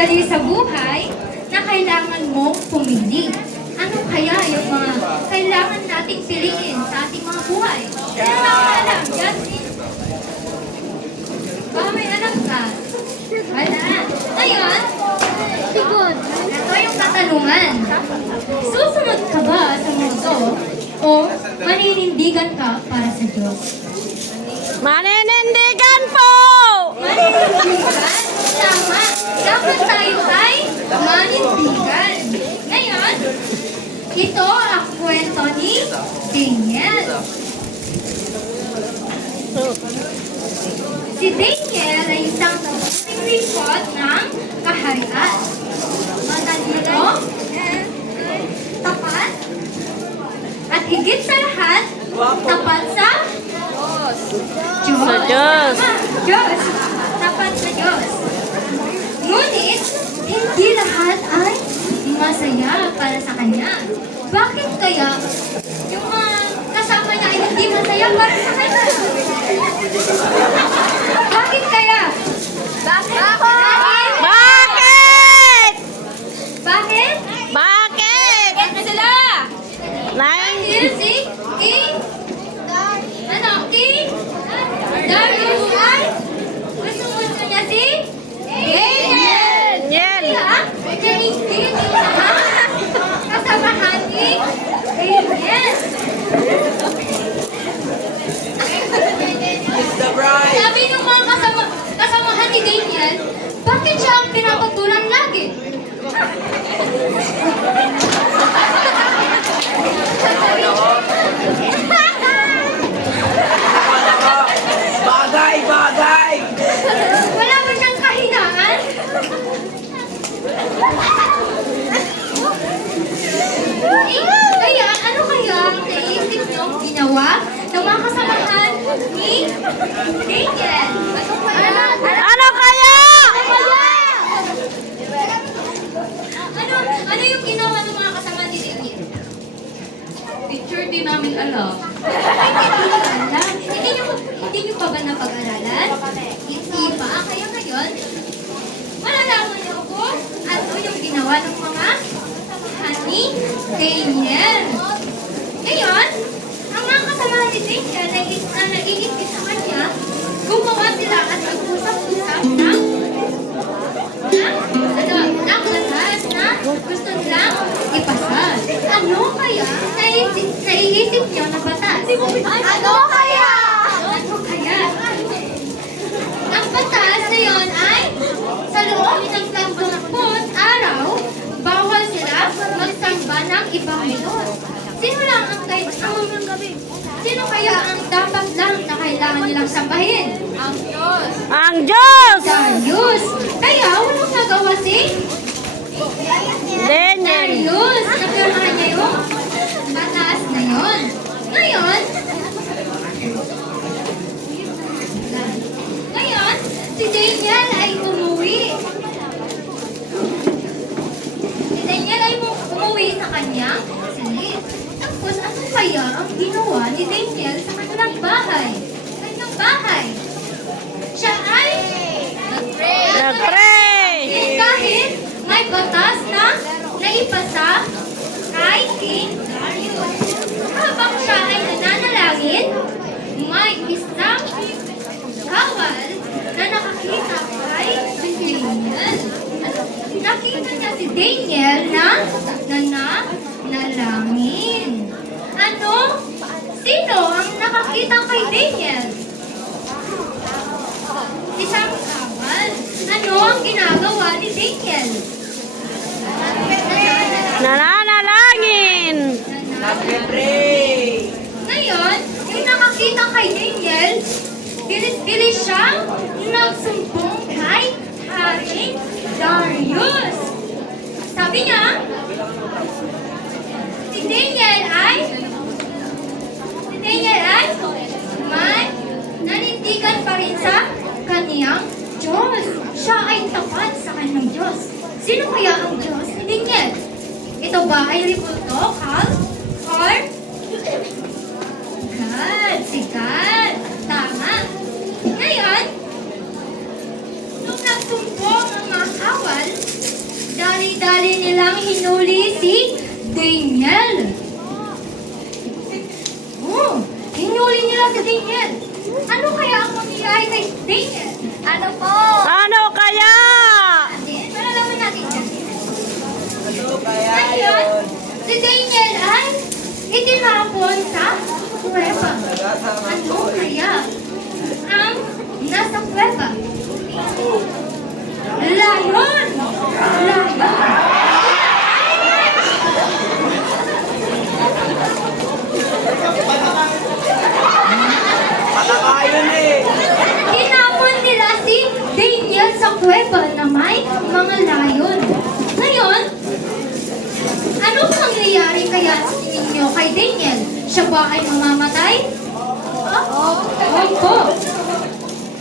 sandali sa buhay na kailangan mong pumili. Ano kaya yung mga kailangan nating piliin sa ating mga buhay? Ano ba alam? Jasmine? Baka may alam ka? Wala. Ngayon, sigod. Ito yung katanungan. Susunod ka ba sa mundo o maninindigan ka para sa Diyos? Maninindigan po! Manindigan? Tama. Dapat tayo ay manindigan. Ngayon, ito ang kwento ni Daniel. Si Daniel ay isang tagumping lingkod ng kaharian. Matalino, tapat, at higit sa lahat, tapat sa Diyos. Sa Diyos. Diyos. Tapat sa Diyos. Ngunit, hindi lahat ay masaya para sa Kanya. Bakit kaya yung mga kasama niya ay hindi masaya para sa Kanya? Bakit kaya? Bakit? Bakit? Bakit? Bakit? Bakit sila? Nine. Dahil si King? Ano? King? Darius ay? Gusto niya si? Daniel! Yan. Kaya hindi yung mga kasamahan ni Daniel. Sabi ng mga kasamahan ni Daniel, bakit siya ang pinapatulan lagi? Bagay, bagay! Wala ba siyang kahinaan? Kaya, ano kaya ang naisip niyong ginawa ng mga kasamahan ni Daniel? Ano kaya? Ano yung ginawa ng mga kasamahan ni Daniel? Teacher, di namin alam. Ay, hindi ko alam. Hindi niyo pa ba napag-aralan? Hindi pa. Kaya ngayon, malalaman niyo kung ano yung ginawa ng mga kasamahan ni Daniel. Ngayon, ang mga kasamahan ni Daniel na naiisip sa kanya, gumawa sila at mag-usap-usap ng batas na gusto nilang ipasal. Ano kaya naiisip niyo na batas? Ano kaya? Ano kaya? Ang batas na yon ay sa loob ng 30 araw, bawal sila magsamba ng ibang Diyos. Sino lang ang Sino kaya ang dapat lang na kailangan nilang sambahin? Ang Diyos. Ang Diyos! Darius. Kaya walang nagawa si Daniel. Darius. Napirmahan niya yung batas na yon. Ngayon, si Daniel ay umuwi. Si Daniel ay umuwi sa kanyang silid. Tapos, ano kaya ang ginawa ni Daniel sa kanyang bahay? Siya ay Nag-pray. kahit may batas na naipasa kay King Darius. Habang siya ay nananalangin, may isang kawal na nakakita kay Daniel. Nakita niya si Daniel na nananalangin. Ano? Sino ang nakakita kay Daniel? Isang kawal. Ano ang ginagawa ni Daniel? Nananalangin. Nagpe-pray! Ngayon, yung nakakita kay Daniel, bilis-bilis siyang nagsumbong kay Haring Darius. Sabi niya, si Daniel ay may nanindigan pa rin sa kaniyang Diyos. Siya ay tapat sa kanyang Diyos. Sino kaya ang Diyos ni Daniel? Ito ba ay ribulto, Kal? Or God? Si God. Tama. Ngayon, nung nagsumbong ang mga kawal, hinuli si Daniel. Oh, hinuli nila si Daniel. Ano kaya ang mangyayari kay Daniel? Ano po? Ano kaya? Malalaman natin yan. Ano kaya Ngayon, yun? si Daniel ay itinapon sa kuweba. Nagasama Ano ko. kaya ang nasa kuweba? Layon! Layon! Patakayon eh. Tinapon nila si Daniel sa kuweba na may mga layon. Ngayon, ano mangyayari kaya sa inyo kay Daniel? Siya ba ay mamamatay? Opo.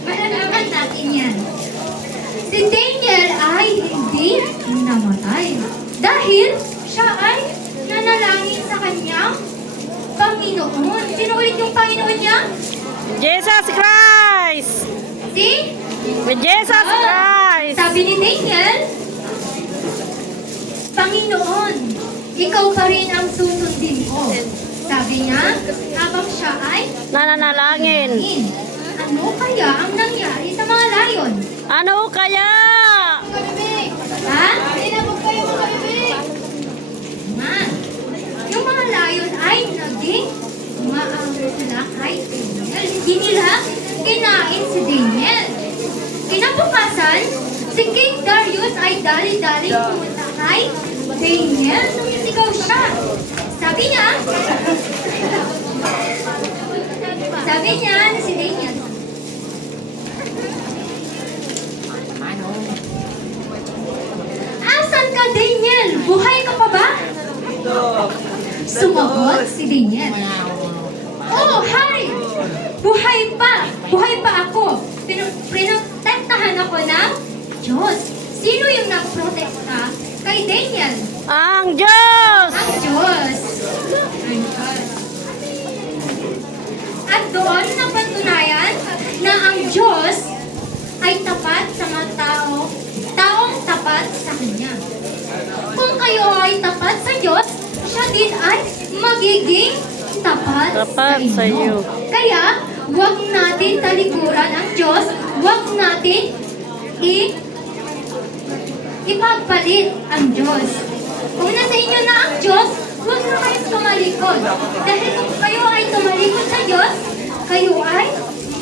Malalaman natin yan. Si Daniel ay hindi namatay. Dahil siya ay nanalangin sa kanyang Panginoon. Sino ulit yung Panginoon niya? Jesus Christ! Si? With Jesus Christ! Sabi ni Daniel, Panginoon, ikaw pa rin ang susundin ko. Sabi niya, habang siya ay Nananalangin. ano kaya ang nangyari sa mga layon? Ano kaya? Ha? Tinabog kayo mga bibig. Yung mga layon ay naging maangos sila kay Daniel. Hindi nila kinain si Daniel. Kinabukasan, si King Darius ay dali-dali pumunta kay Daniel. Sumisigaw siya. Sabi niya na si Daniel, asan ka, Daniel? Buhay ka pa ba? Dito. Sumagot si Daniel. Oh, hari! Buhay pa! Buhay pa ako! Pinotektahan ako ng Diyos. Sino yung nagprotekta kay Daniel? Ang Diyos! Ang Diyos. Ang Diyos. At doon napatunayan na ang Diyos ay tapat sa mga taong tapat sa Kanya. Kung kayo ay tapat sa Diyos, siya din ay magiging tapat sa inyo. Kaya, huwag natin talikuran ang Diyos, huwag natin ipagpalit ang Diyos. Kung nasa inyo na ang Diyos, huwag na kayong tumalikod. Dahil kung kayo ay tumalikod sa Diyos, kayo ay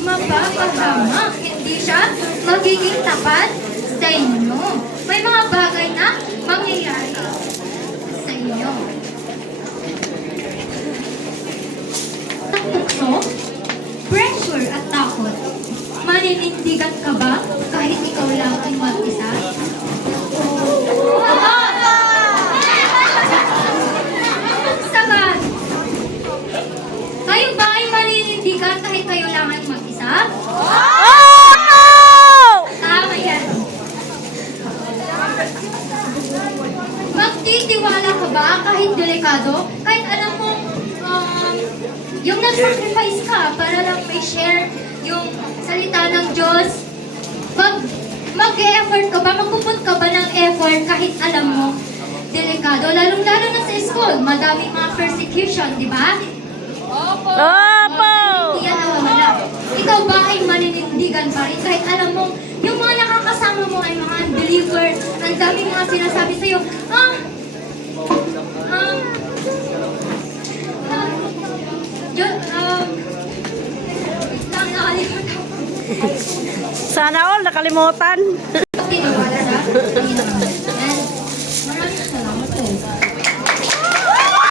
mapapahamak. Hindi siya magiging tapat sa inyo. May mga bagay na mangyayari sa inyo. Taktukso, pressure at takot. Maninindigan ka ba kahit ikaw lang ang mag-isa? Sabat! Kayo ba ay maninindigan kahit kayo lang ang mag-isa? Oh no! Tama yan. Magtitiwala ka ba kahit delikado? Kahit alam mo, yung nag-sacrifice ka para lang may share yung salita ng Diyos. Mag-e-effort ka ba? Magpuput ka ba ng effort kahit alam mo delikado? Lalong-lalo na sa school, madaming mga persecution, di ba? Opo! Hindi yan nawawala. Ikaw ba ay maninindigan pa rin kahit alam mo yung mga nakakasama mo ay mga unbeliever, ang daming mga sinasabi sa'yo, nakalimutan ko. Sana all nakalimutan. Tiniwala sa Panginoon.